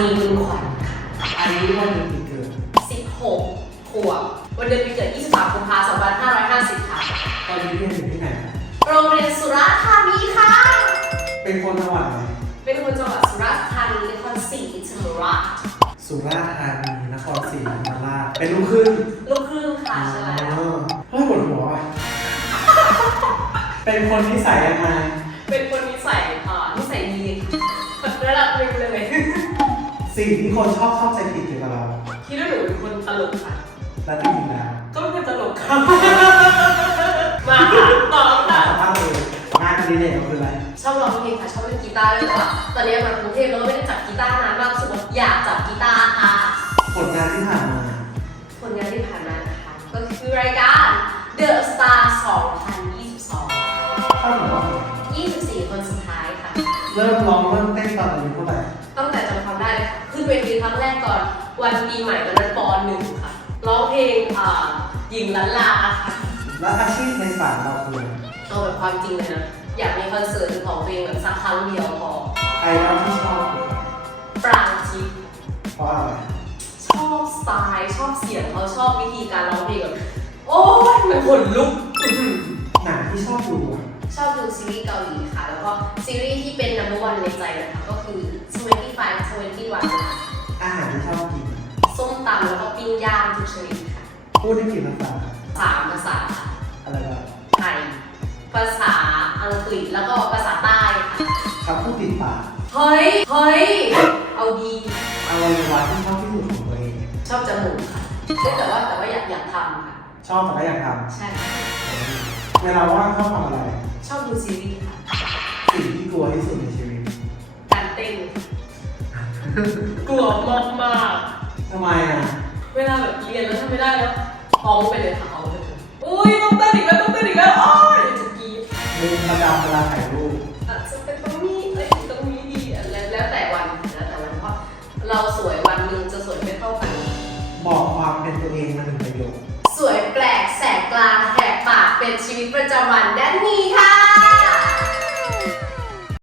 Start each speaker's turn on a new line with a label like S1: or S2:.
S1: นีบุญขวัญค่ะ
S2: อายุวันเดือนปีเกิด
S1: 16ขวบวันเดือนปีเกิด 23กุมภาพันธ์2550 ค่ะ
S2: ตอนนี้เรียนอยู่ที่ไหนครับ
S1: โรงเรียนสุราษฎร์ธานีค่ะ
S2: เป็นคนจังหวัดไหน
S1: เป็นคนจังหวัดสุราษฎร์ธานีนครศรีธรรมราช
S2: สุราษฎร์ธานีนครศรีธรรมราชเป็นลูกครึ่ง
S1: ลูกครึ่งค่ะใช่แล้ว
S2: อ๋อเฮ้ยปวดหัวว่ะเป็นคนนิสัยยังไง
S1: เป็นคนนิสัยอ่านิสัยดีระดับหนึ่งเลย
S2: สิ่งที่คนชอบเข้าใจผิดเกี่ยวกับเรา
S1: คิดว่าหนูเป็นคนตลกค่ะ
S2: และที่จริงแล้ว
S1: ก็เป็นคนตลกค่ะ มาค่ะต่อค่ะ
S2: สภาพเลยงานอดิเรกเราคืออะไร
S1: ชอบร้องเพลงค่ะชอบเล่นกีตาร์ด้วยแต่ว่าตอนนี้มากรุงเทพแล้วก็ไม่ได้จับกีตาร์นานมากรู้สึกว่าอยากจับกีตาร์ค่ะ
S2: ผลงานที่ผ่านมา
S1: ผลงานที่ผ่านมานะคะก็คือรายการ The Star 2022
S2: เข้าถึงว่า
S1: 24 คนสุดท้ายค่ะ
S2: เริ่มร้องเริ่มเต้นตอนอายุ เล
S1: ยค่ะขึ้นเวทีครั้งแรกตอนวันปีใหม่ตอนนั้นปหนึ่งค่ะ ร้องเพลงอ่าหญิงล้านลาค่ะ
S2: แล้วอาชีพในฝันเราคืออะไร
S1: เอาแบบความจริงเลยนะ อยากมีคอนเสิร์ตของตัวเองแบบสักครั้งเดียวพอ
S2: ไอดอลที่ชอบคือใคร
S1: ปรางทิพย์
S2: เพราะอะไร
S1: ชอบสไตล์ชอบเสียงเขาชอบวิธีการร้องเพลงแบบโอ้ยมันขนลุกอื้อหือ
S2: หนังที่ชอบดูอะ
S1: ชอบดูซีรีส์เกาหลีค่ะ แล้วก็ซีรีส์ที่เป็น number one ในใจนะคะก็คือ 25 21 ตำแล้วก็ปิ้งย่างทุกชนิดค่ะ
S2: พูดได้กี่ภาษา
S1: สามภาษาค่ะ
S2: อะไรบ้าง
S1: ไทย ภาษาอังกฤษแล้วก็ภาษาใต้ค่ะ
S2: คำพูดติดปาก
S1: เฮ้ยเฮ้ยเอาดี
S2: อวัยวะที่ชอบที่สุดของตัวเอง
S1: ชอบจมูกค่ะแต่ว่าแต่ว่าอยากอยากทำค่ะ
S2: ชอบแต่ก็อยากท
S1: ใช่ำ
S2: เวลาว่างชอบทำอะไร
S1: ชอบดูซีรีส์ค่ะ
S2: สิ่งที่กลัวที่สุดในชีวิต
S1: การเต้นกลัวมากมาก
S2: ทำไมอะ
S1: ๆเวลาแบบเรียนแล้วทำไม่ได้แล้วท้องไปเลยค่ะท้องไปเลยอุ้ยต้องเต้นอีกแล้วต้องเต้นอีกแล้วอ้อยเดี๋ยวจะกรีด
S2: มุมประจำเวลาถ่ายรูป
S1: อาจจะเป็นตรงนี้เอ้ยตรงนี้ดีอะแล้วแล้วแต่วันแล้วแต่วันเพราะเราสวยวันหนึ่งจะสวยไม่เท่ากัน
S2: บอกความเป็นตัวเองมาหนึ่งประโยค
S1: สวยแปลกแสกกลางแหกปากเป็นชีวิตประจำวันด้านนี้ค่ะ